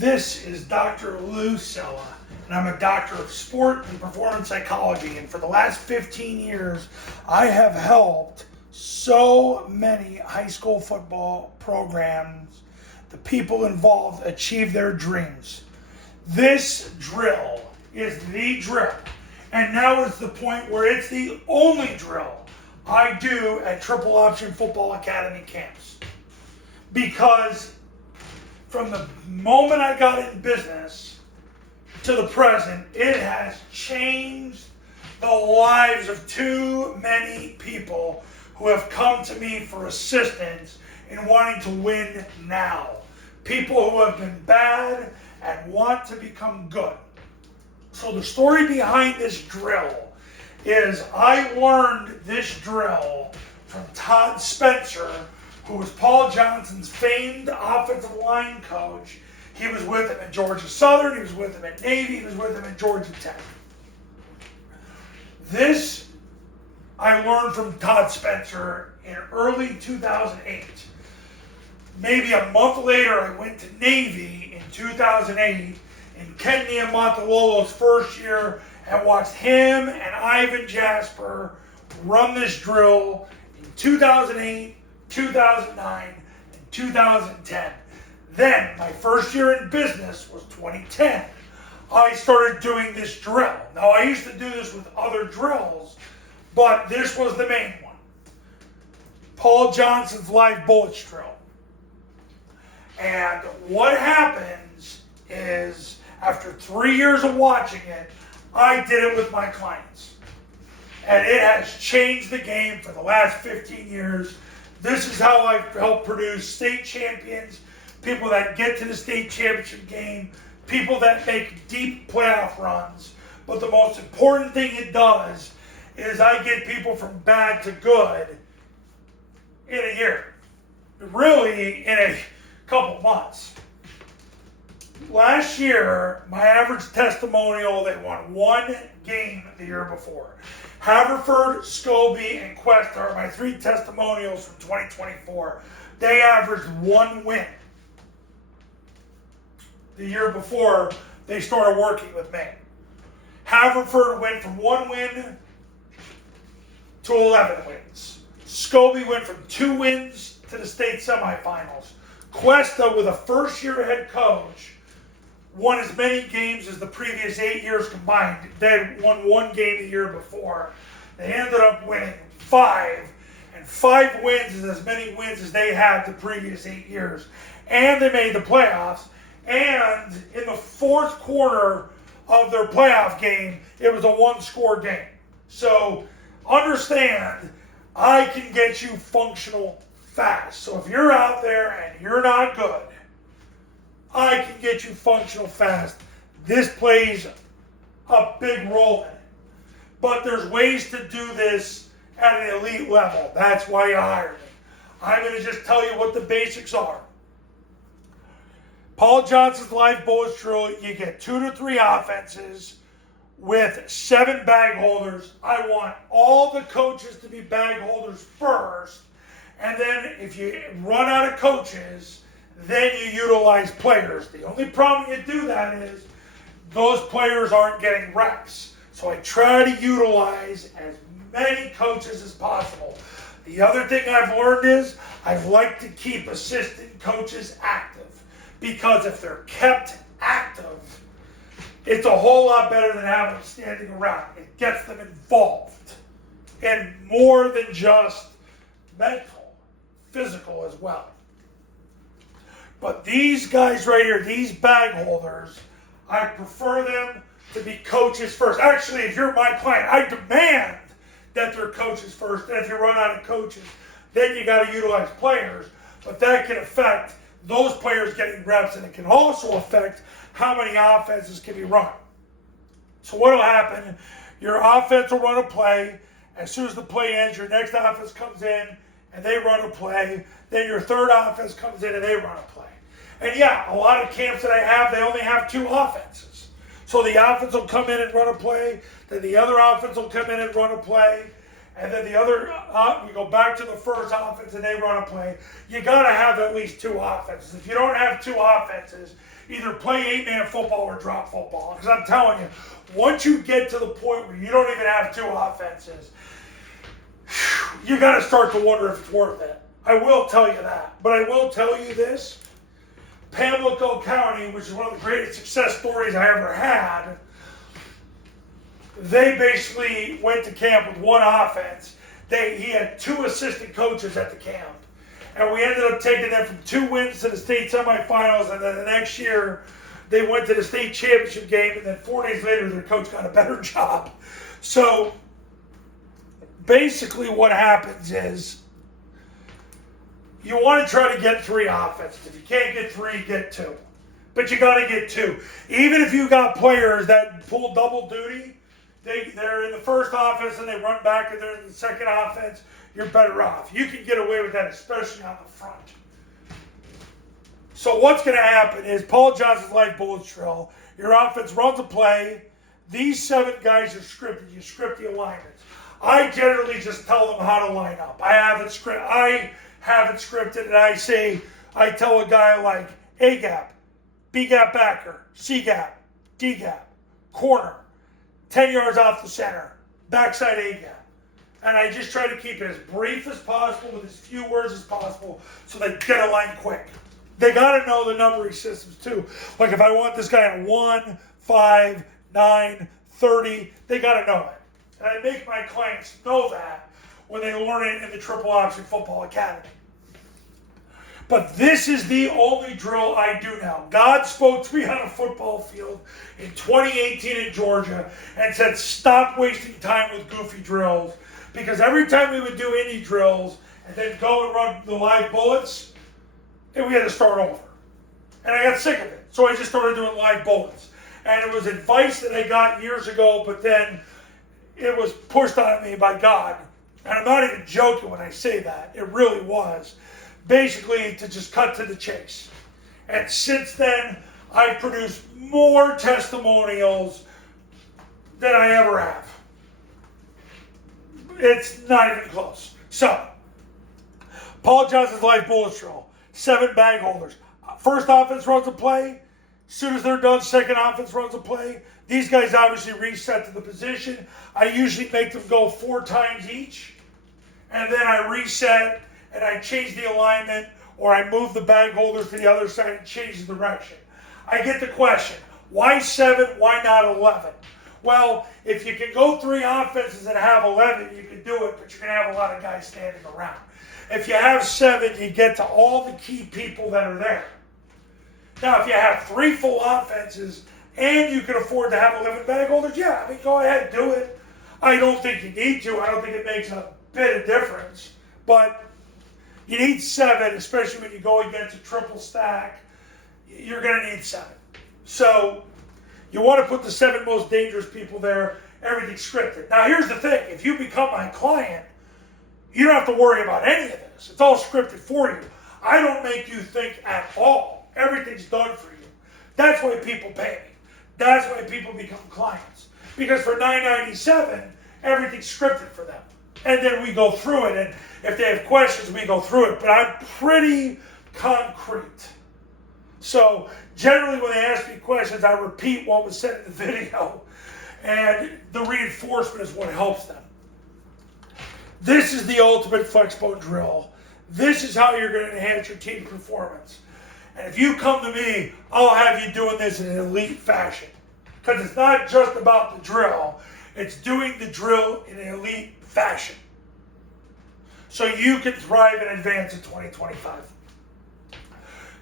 This is Dr. Lou Cella, and I'm a doctor of sport and performance psychology. And for the last 15 years, I have helped so many high school football programs, the people involved, achieve their dreams. This drill is the drill, and now it's the point where it's the only drill I do at Triple Option Football Academy camps. Because from the moment I got in business to the present, it has changed the lives of too many people who have come to me for assistance in wanting to win now. People who have been bad and want to become good. So the story behind this drill is I learned this drill from Todd Spencer, who was Paul Johnson's famed offensive line coach. He was with him at Georgia Southern, he was with him at Navy, he was with him at Georgia Tech. This I learned from Todd Spencer in early 2008. Maybe a month later, I went to Navy in 2008 in Ken Niumatalolo's first year and watched him and Ivan Jasper run this drill in 2008, 2009, and 2010. Then, my first year in business was 2010. I started doing this drill. Now, I used to do this with other drills, but this was the main one. Paul Johnson's live bullets drill. And what happens is, after 3 years of watching it, I did it with my clients. And it has changed the game for the last 15 years. This is how I've helped produce state champions, people that get to the state championship game, people that make deep playoff runs. But the most important thing it does is I get people from bad to good in a year. Really, in a couple months. Last year, my average testimonial, they won one game the year before. Haverford, Scobie, and Quest are my three testimonials from 2024. They averaged one win. The year before, they started working with me. Haverford went from 1 win to 11 wins. Scobie went from 2 wins to the state semifinals. Cuesta, with a first-year head coach, won as many games as the previous 8 years combined. They had won 1 game the year before. They ended up winning 5, and 5 wins is as many wins as they had the previous 8 years. And they made the playoffs, and in the fourth quarter of their playoff game, it was a 1-score game. So understand, I can get you functional fast. So if you're out there and you're not good, I can get you functional fast. This plays a big role in it. But there's ways to do this at an elite level. That's why you hired me. I'm going to just tell you what the basics are. Paul Johnson's live bullets drill, you get 2 to 3 offenses with 7 bag holders. I want all the coaches to be bag holders first. And then if you run out of coaches, then you utilize players. The only problem you do that is those players aren't getting reps. So I try to utilize as many coaches as possible. The other thing I've learned is I like to keep assistant coaches active. Because if they're kept active, it's a whole lot better than having them standing around. It gets them involved in more than just mental, physical as well. But these guys right here, these bag holders, I prefer them to be coaches first. Actually, if you're my client, I demand that they're coaches first. And if you run out of coaches, then you got to utilize players. But that can affect those players getting reps, and it can also affect how many offenses can be run. So what will happen, your offense will run a play. As soon as the play ends, your next offense comes in, and they run a play. Then your third offense comes in, and they run a play. And yeah, a lot of camps that I have, they only have 2 offenses. So the offense will come in and run a play. Then the other offense will come in and run a play. And then the other, we go back to the first offense and they run a play. You got to have at least 2 offenses. If you don't have 2 offenses, either play 8-man football or drop football. Because I'm telling you, once you get to the point where you don't even have two offenses, you got to start to wonder if it's worth it. I will tell you that. But I will tell you this. Pamlico County, which is one of the greatest success stories I ever had, they basically went to camp with one offense. He had two assistant coaches at the camp. And we ended up taking them from 2 wins to the state semifinals, and then the next year they went to the state championship game, and then 4 days later their coach got a better job. So basically what happens is you want to try to get 3 offenses. If you can't get 3, get 2. But you got to get 2. Even if you got players that pull double duty, they're in the first offense and they run back and they're in the second offense, you're better off. You can get away with that, especially on the front. So what's going to happen is Paul Johnson's Life Bullets drill. Your offense runs a play. These 7 guys are scripted. You script the alignments. I generally just tell them how to line up. I have it scripted, and I tell a guy like A gap, B gap backer, C gap, D gap, corner, 10 yards off the center, backside A gap. And I just try to keep it as brief as possible with as few words as possible so they get a line quick. They got to know the numbering systems too. Like if I want this guy at 1, 5, 9, 30, they got to know it. And I make my clients know that when they learn it in the Triple Option Football Academy. But this is the only drill I do now. God spoke to me on a football field in 2018 in Georgia and said, stop wasting time with goofy drills. Because every time we would do any drills and then go and run the live bullets, and we had to start over. And I got sick of it. So I just started doing live bullets. And it was advice that I got years ago, but then it was pushed on me by God. And I'm not even joking when I say that. It really was. Basically, to just cut to the chase. And since then, I've produced more testimonials than I ever have. It's not even close. So, Paul Johnson's Life Bullets drill. 7 bag holders. First offense runs a play. As soon as they're done, second offense runs a play. These guys obviously reset to the position. I usually make them go 4 times each. And then I reset and I change the alignment, or I move the bag holders to the other side and change the direction. I get the question, why 7, why not 11? Well, if you can go 3 offenses and have 11, you can do it, but you're going to have a lot of guys standing around. If you have 7, you get to all the key people that are there. Now, if you have 3 full offenses and you can afford to have 11 bag holders, yeah, I mean, go ahead, do it. I don't think you need to. I don't think it makes a bit of difference. But you need 7, especially when you go against a triple stack. You're going to need 7. So you want to put the 7 most dangerous people there. Everything's scripted. Now, here's the thing. If you become my client, you don't have to worry about any of this. It's all scripted for you. I don't make you think at all. Everything's done for you. That's why people pay me. That's why people become clients. Because for $9.97, everything's scripted for them. And then we go through it. And if they have questions, we go through it. But I'm pretty concrete. So generally when they ask me questions, I repeat what was said in the video. And the reinforcement is what helps them. This is the ultimate Flexbone drill. This is how you're going to enhance your team performance. And if you come to me, I'll have you doing this in an elite fashion. Because it's not just about the drill. It's doing the drill in an elite fashion. So you can thrive and advance in 2025.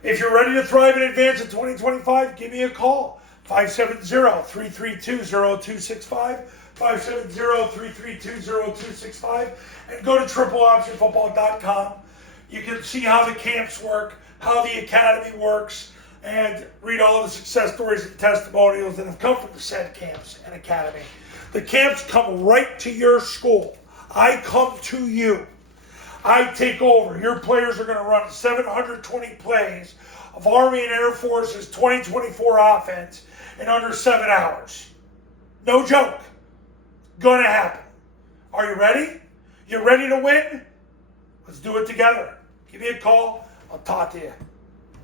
If you're ready to thrive and advance in 2025, give me a call. 570-332-0265. 570-332-0265. And go to tripleoptionfootball.com. You can see how the camps work, how the academy works, and read all the success stories and testimonials that have come from the said camps and academy. The camps come right to your school. I come to you. I take over. Your players are going to run 720 plays of Army and Air Force's 2024 offense in under 7 hours. No joke. Going to happen. Are you ready? You ready to win? Let's do it together. Give me a call. I'll talk to you.